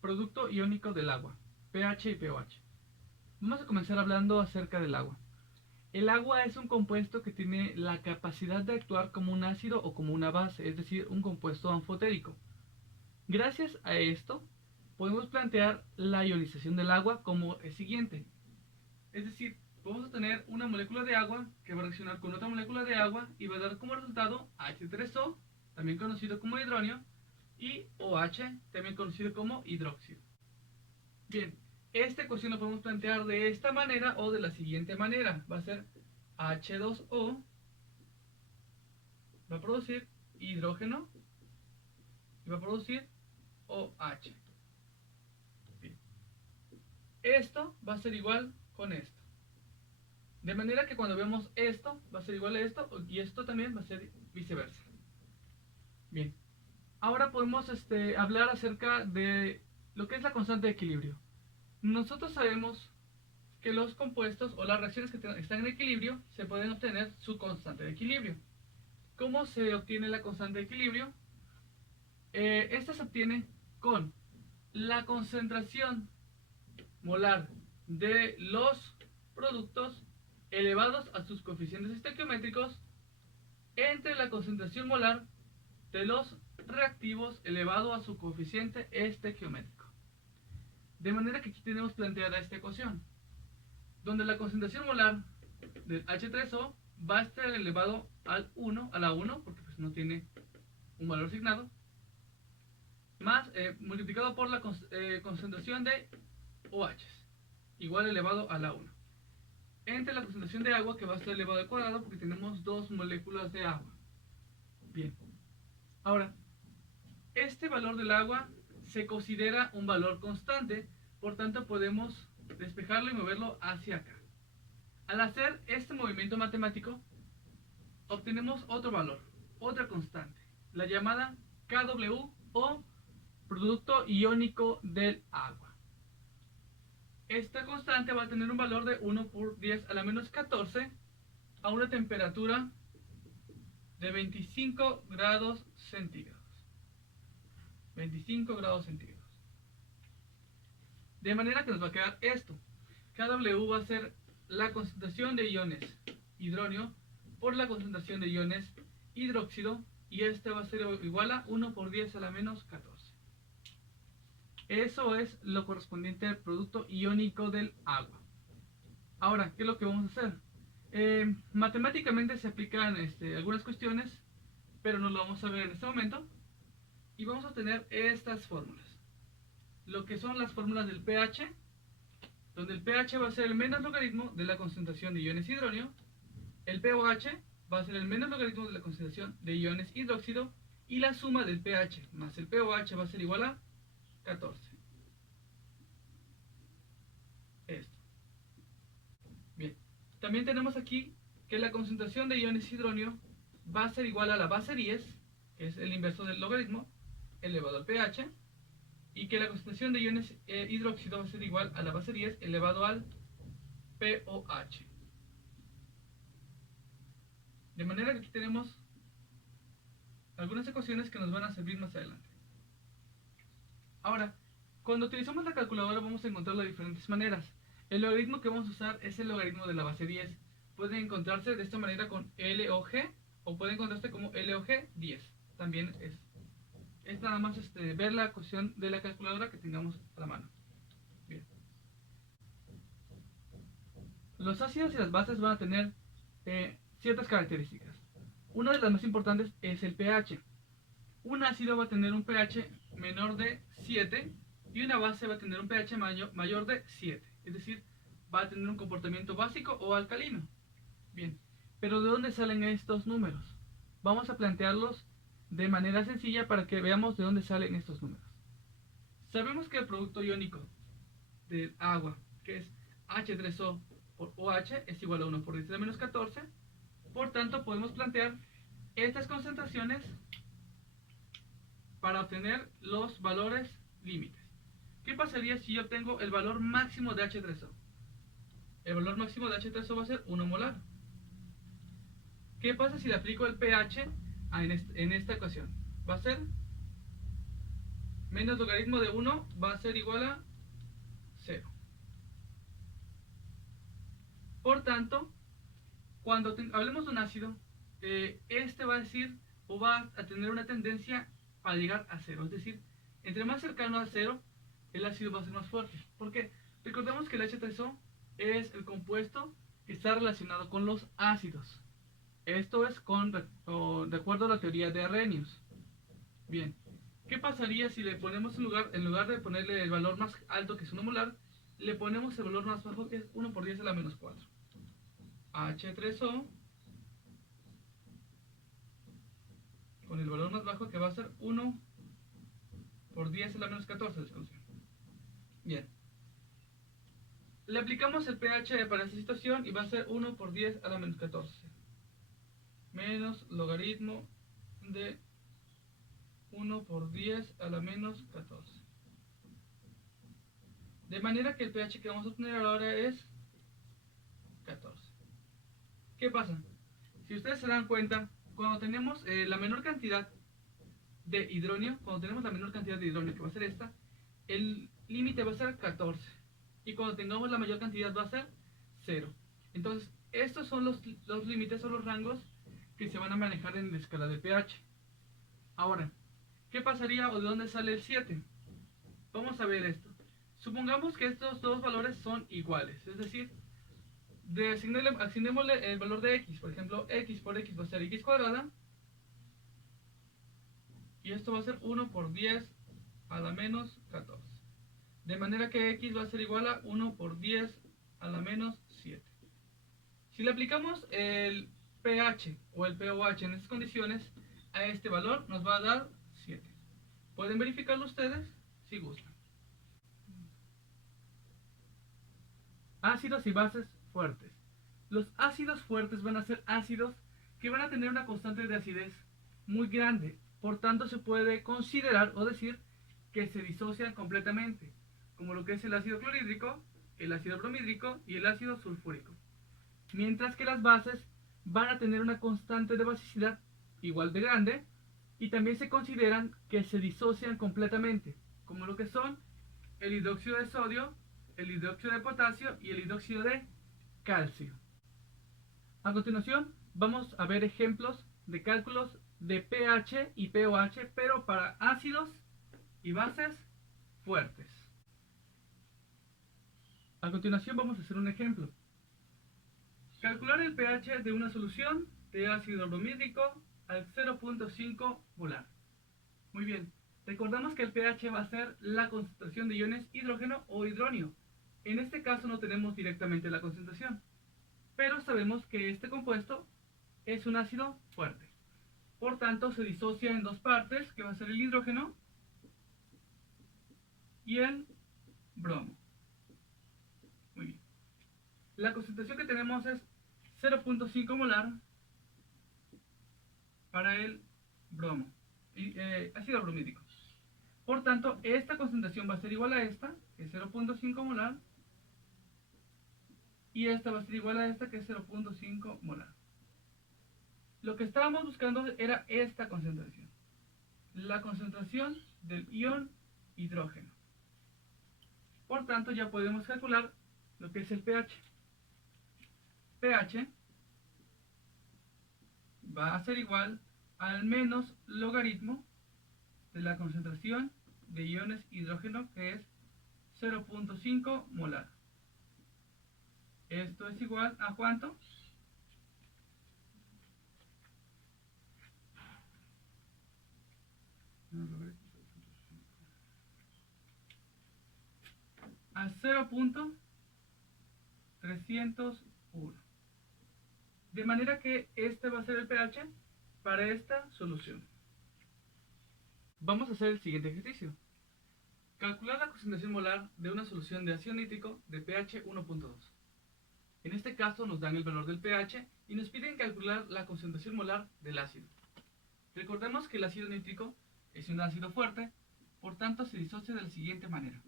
producto iónico del agua, pH y pOH. Vamos a comenzar hablando acerca del agua. El agua es un compuesto que tiene la capacidad de actuar como un ácido o como una base, es decir, un compuesto anfotérico. Gracias a esto, podemos plantear la ionización del agua como el siguiente. Es decir, vamos a tener una molécula de agua que va a reaccionar con otra molécula de agua y va a dar como resultado H3O, también conocido como hidronio, y OH, también conocido como hidróxido. Bien, esta ecuación la podemos plantear de esta manera o de la siguiente manera. Va a ser H2O, va a producir hidrógeno y va a producir OH. Bien. Esto va a ser igual con esto. De manera que cuando vemos esto, va a ser igual a esto y esto también va a ser viceversa. Bien, ahora podemos hablar acerca de lo que es la constante de equilibrio. Nosotros sabemos que los compuestos o las reacciones que están en equilibrio se pueden obtener su constante de equilibrio. ¿Cómo se obtiene la constante de equilibrio? Esta se obtiene con la concentración molar de los productos elevados a sus coeficientes estequiométricos entre la concentración molar de los reactivos elevado a su coeficiente estequiométrico. De manera que aquí tenemos planteada esta ecuación, donde la concentración molar del H3O va a estar elevado al 1, a la 1, porque pues no tiene un valor asignado, más multiplicado por la concentración de OH, igual elevado a la 1. Entre la concentración de agua, que va a estar elevado al cuadrado, porque tenemos dos moléculas de agua. Bien. Ahora, este valor del agua se considera un valor constante, por tanto podemos despejarlo y moverlo hacia acá. Al hacer este movimiento matemático, obtenemos otro valor, otra constante, la llamada KW o producto iónico del agua. Esta constante va a tener un valor de 1 por 10 a la menos 14 a una temperatura de 25 grados centígrados. 25 grados centígrados. De manera que nos va a quedar esto. KW va a ser la concentración de iones hidronio por la concentración de iones hidróxido, y este va a ser igual a 1 por 10 a la menos 14. Eso es lo correspondiente al producto iónico del agua. Ahora, ¿qué es lo que vamos a hacer? Matemáticamente se aplican algunas cuestiones, pero no lo vamos a ver en este momento. Y vamos a tener estas fórmulas. Lo que son las fórmulas del pH, donde el pH va a ser el menos logaritmo de la concentración de iones hidronio, el pOH va a ser el menos logaritmo de la concentración de iones hidróxido, y la suma del pH más el pOH va a ser igual a 14. Esto. Bien. También tenemos aquí que la concentración de iones hidronio va a ser igual a la base 10, que es el inverso del logaritmo, elevado al pH, y que la concentración de iones hidróxido va a ser igual a la base 10 elevado al pOH. De manera que aquí tenemos algunas ecuaciones que nos van a servir más adelante. Ahora, cuando utilizamos la calculadora vamos a encontrarlo de diferentes maneras. El logaritmo que vamos a usar es el logaritmo de la base 10. Puede encontrarse de esta manera con LOG, o puede encontrarse como LOG 10. También es nada más ver la ecuación de la calculadora que tengamos a la mano. Bien. Los ácidos y las bases van a tener ciertas características. Una de las más importantes es el pH. Un ácido va a tener un pH menor de 7 y una base va a tener un pH mayor de 7. Es decir, va a tener un comportamiento básico o alcalino. Bien, pero ¿de dónde salen estos números? Vamos a plantearlos de manera sencilla para que veamos de dónde salen estos números. Sabemos que el producto iónico del agua, que es H3O por OH, es igual a 1 por 10 a la menos 14. Por tanto, podemos plantear estas concentraciones para obtener los valores límites. ¿Qué pasaría si yo obtengo el valor máximo de H3O? El valor máximo de H3O va a ser 1 molar. ¿Qué pasa si le aplico el pH en esta ecuación? Va a ser menos logaritmo de 1 va a ser igual a 0. Por tanto, cuando hablemos de un ácido, este va a decir o va a tener una tendencia a llegar a 0. Es decir, entre más cercano a 0, el ácido va a ser más fuerte. ¿Por qué? Recordemos que el H3O es el compuesto que está relacionado con los ácidos. Esto es de acuerdo a la teoría de Arrhenius. Bien, ¿qué pasaría si le ponemos en lugar de ponerle el valor más alto, que es 1 molar, le ponemos el valor más bajo, que es 1 por 10 a la menos 4? H3O con el valor más bajo, que va a ser 1 por 10 a la menos 14 de exclusión. Bien, le aplicamos el pH para esta situación y va a ser 1 por 10 a la menos 14 menos logaritmo de 1 por 10 a la menos 14. De manera que el pH que vamos a obtener ahora es 14. ¿Qué pasa? Si ustedes se dan cuenta, cuando tenemos la menor cantidad de hidrógeno, que va a ser esta, el límite va a ser 14. Y cuando tengamos la mayor cantidad va a ser 0. Entonces, estos son los límites o los rangos que se van a manejar en la escala de pH. Ahora, ¿qué pasaría o de dónde sale el 7? Vamos a ver esto. Supongamos que estos dos valores son iguales, es decir, asignémosle el valor de x. Por ejemplo, x por x va a ser x cuadrada, y esto va a ser 1 por 10 a la menos 14. De manera que x va a ser igual a 1 por 10 a la menos 7. Si le aplicamos el pH o el pOH en estas condiciones, a este valor nos va a dar 7. Pueden verificarlo ustedes si gustan. Ácidos y bases fuertes. Los ácidos fuertes van a ser ácidos que van a tener una constante de acidez muy grande. Por tanto, se puede considerar o decir que se disocian completamente, como lo que es el ácido clorhídrico, el ácido bromídrico y el ácido sulfúrico. Mientras que las bases van a tener una constante de basicidad igual de grande y también se consideran que se disocian completamente, como lo que son el hidróxido de sodio, el hidróxido de potasio y el hidróxido de calcio. A continuación, vamos a ver ejemplos de cálculos de pH y pOH, pero para ácidos y bases fuertes. A continuación vamos a hacer un ejemplo. Calcular el pH de una solución de ácido bromídrico al 0.5 molar. Muy bien, recordamos que el pH va a ser la concentración de iones hidrógeno o hidronio. En este caso no tenemos directamente la concentración, pero sabemos que este compuesto es un ácido fuerte. Por tanto, se disocia en dos partes, que va a ser el hidrógeno y el bromo. Muy bien. La concentración que tenemos es 0.5 molar para el bromo, ácido bromídico. Por tanto, esta concentración va a ser igual a esta, que es 0.5 molar, y esta va a ser igual a esta, que es 0.5 molar. Lo que estábamos buscando era esta concentración, la concentración del ion hidrógeno. Por tanto, ya podemos calcular lo que es el pH. pH va a ser igual al menos logaritmo de la concentración de iones hidrógeno, que es 0.5 molar. Esto es igual a ¿cuánto? A 0.301. De manera que este va a ser el pH para esta solución. Vamos a hacer el siguiente ejercicio. Calcular la concentración molar de una solución de ácido nítrico de pH 1.2. En este caso nos dan el valor del pH y nos piden calcular la concentración molar del ácido. Recordemos que el ácido nítrico es un ácido fuerte, por tanto se disocia de la siguiente manera.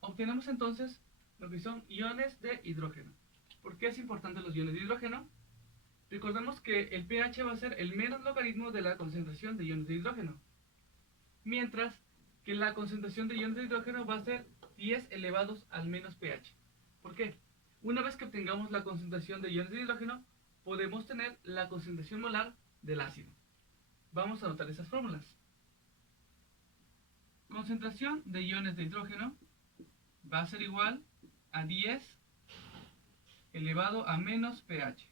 Obtenemos entonces lo que son iones de hidrógeno. ¿Por qué es importante los iones de hidrógeno? Recordemos que el pH va a ser el menos logaritmo de la concentración de iones de hidrógeno, mientras que la concentración de iones de hidrógeno va a ser 10 elevados al menos pH. ¿Por qué? Una vez que obtengamos la concentración de iones de hidrógeno, podemos tener la concentración molar del ácido. Vamos a anotar esas fórmulas. Concentración de iones de hidrógeno va a ser igual a 10 elevado a menos pH,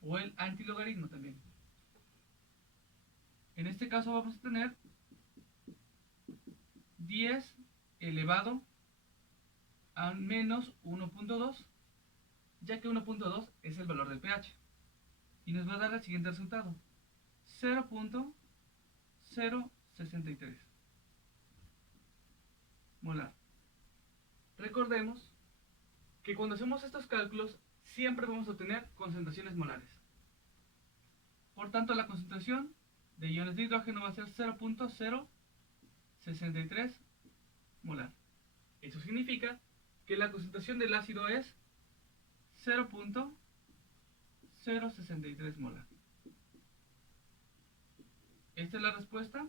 o el antilogaritmo también. En este caso vamos a tener 10 elevado a menos 1.2, ya que 1.2 es el valor del pH. Y nos va a dar el siguiente resultado: 0.063 molar. Recordemos que cuando hacemos estos cálculos siempre vamos a obtener concentraciones molares. Por tanto, la concentración de iones de hidrógeno va a ser 0.063 molar. Eso significa que la concentración del ácido es 0.063 molar. Esta es la respuesta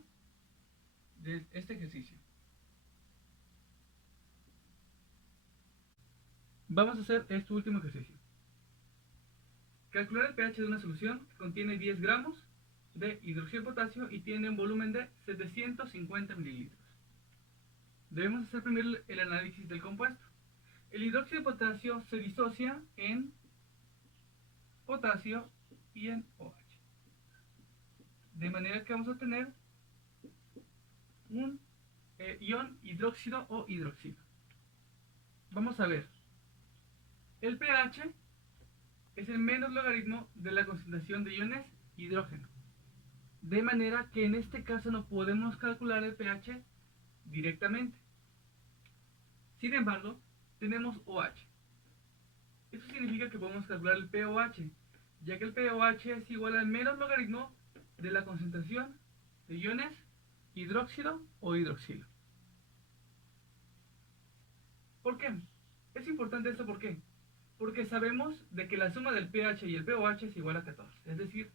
de este ejercicio. Vamos a hacer este último ejercicio. Calcular el pH de una solución que contiene 10 gramos de hidróxido de potasio y tiene un volumen de 750 mililitros. Debemos hacer primero el análisis del compuesto. El hidróxido de potasio se disocia en potasio y en OH. De manera que vamos a tener un ion hidróxido o hidroxilo. Vamos a ver. El pH es el menos logaritmo de la concentración de iones hidrógeno. De manera que en este caso no podemos calcular el pH directamente. Sin embargo, tenemos OH. Eso significa que podemos calcular el pOH, ya que el pOH es igual al menos logaritmo de la concentración de iones hidróxido o hidroxilo. ¿Por qué? Es importante esto, ¿por qué? Porque sabemos de que la suma del pH y el pOH es igual a 14. Es decir,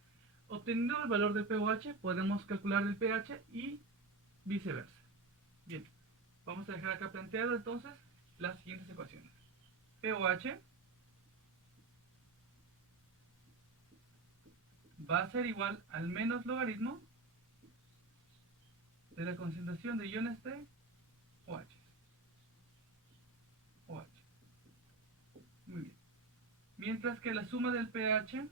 obteniendo el valor del pOH podemos calcular el pH y viceversa. Bien, vamos a dejar acá planteado entonces las siguientes ecuaciones. pOH va a ser igual al menos logaritmo de la concentración de iones de OH. OH. Muy bien. Mientras que la suma del pH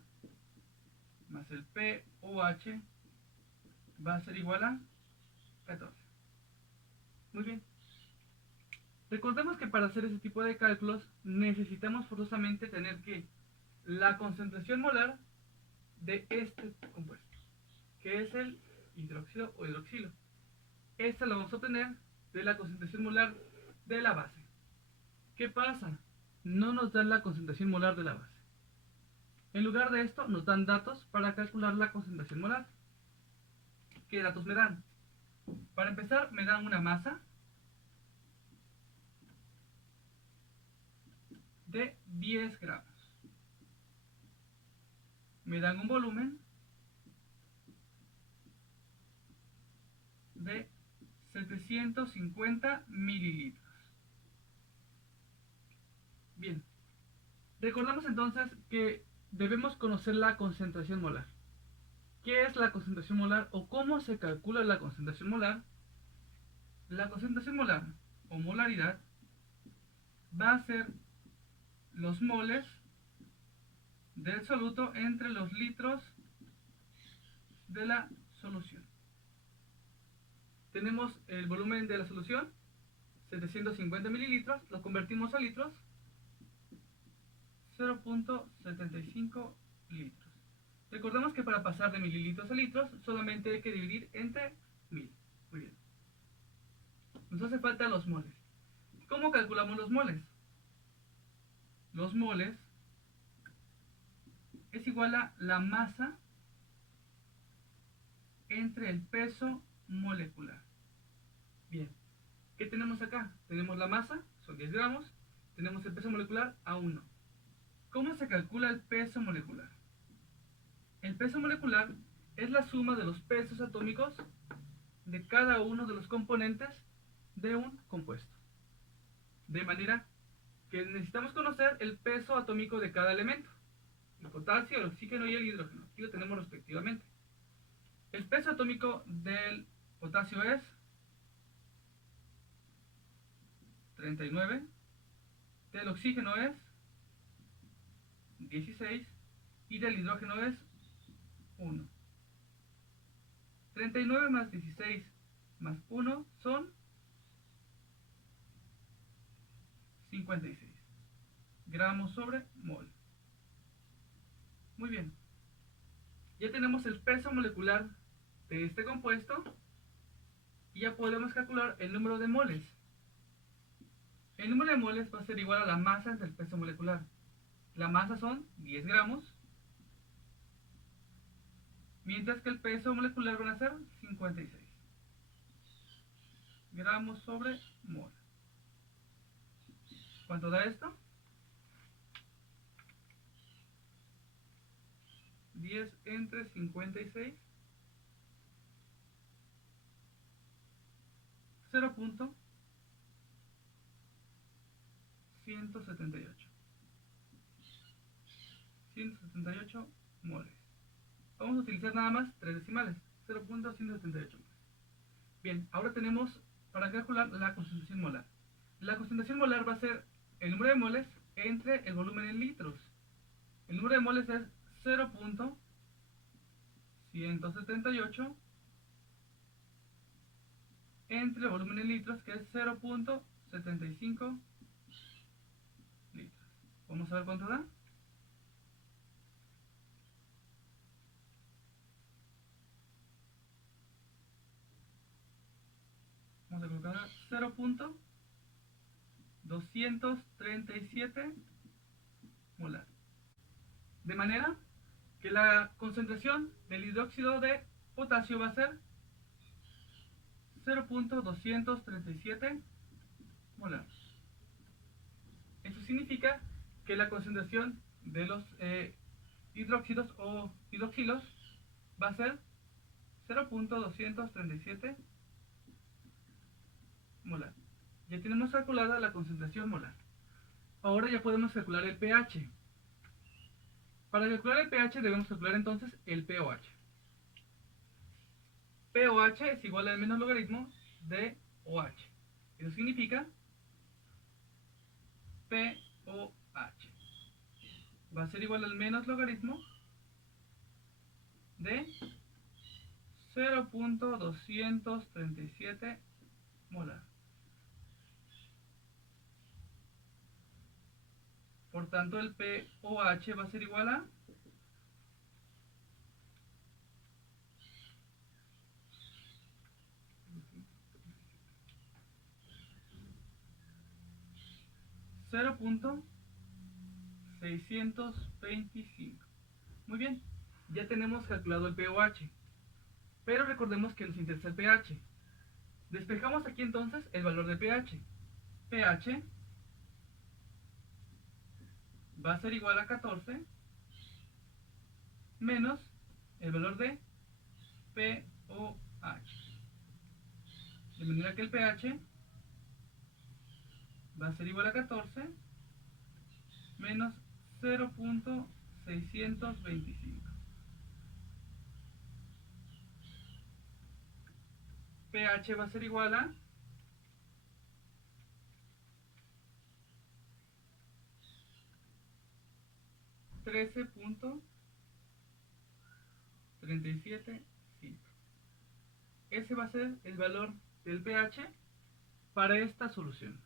más el pOH va a ser igual a 14. Muy bien. Recordemos que para hacer ese tipo de cálculos necesitamos forzosamente tener que la concentración molar de este compuesto, que es el hidróxido o hidroxilo. Esta la vamos a obtener de la concentración molar de la base. ¿Qué pasa? No nos dan la concentración molar de la base. En lugar de esto, nos dan datos para calcular la concentración molar. ¿Qué datos me dan? Para empezar, me dan una masa de 10 gramos. Me dan un volumen de 750 mililitros. Bien, recordamos entonces que debemos conocer la concentración molar. ¿Qué es la concentración molar o cómo se calcula la concentración molar? La concentración molar o molaridad va a ser los moles del soluto entre los litros de la solución. Tenemos el volumen de la solución, 750 mililitros, lo convertimos a litros, 0.75 litros. Recordemos que para pasar de mililitros a litros solamente hay que dividir entre 1000. Muy bien. Nos hace falta los moles. ¿Cómo calculamos los moles? Los moles es igual a la masa entre el peso molecular. Bien, ¿qué tenemos acá? Tenemos la masa, son 10 gramos, tenemos el peso molecular a 1. ¿Cómo se calcula el peso molecular? El peso molecular es la suma de los pesos atómicos de cada uno de los componentes de un compuesto. De manera que necesitamos conocer el peso atómico de cada elemento. El potasio, el oxígeno y el hidrógeno. Aquí lo tenemos respectivamente. El peso atómico del potasio es 39, del oxígeno es 16 y del hidrógeno es 1. 39 más 16 más 1 son 56 gramos sobre mol. Muy bien. Ya tenemos el peso molecular de este compuesto y ya podemos calcular el número de moles. El número de moles va a ser igual a la masa del peso molecular. La masa son 10 gramos, mientras que el peso molecular van a ser 56 gramos sobre mol. ¿Cuánto da esto? 10 entre 56, 0.178. 178 moles. Vamos a utilizar nada más 3 decimales, 0.178 moles. Bien, ahora tenemos para calcular la concentración molar. La concentración molar va a ser el número de moles entre el volumen en litros. El número de moles es 0.178 entre el volumen en litros, que es 0.75 litros. Vamos a ver cuánto da. Vamos a colocar 0.237 molar. De manera que la concentración del hidróxido de potasio va a ser 0.237 molar. Eso significa que la concentración de los hidróxidos o hidroxilos va a ser 0.237 molar. Ya tenemos calculada la concentración molar. Ahora ya podemos calcular el pH. Para calcular el pH debemos calcular entonces el pOH. pOH es igual al menos logaritmo de OH. Eso significa pOH va a ser igual al menos logaritmo de 0.237 molar. Por tanto, el pOH va a ser igual a 0.625. Muy bien, ya tenemos calculado el pOH, pero recordemos que nos interesa el pH. Despejamos aquí entonces el valor de pH. pH va a ser igual a 14 menos el valor de pOH. De manera que el pH va a ser igual a 14 menos 0.625. pH va a ser igual a 13.375. Ese va a ser el valor del pH para esta solución.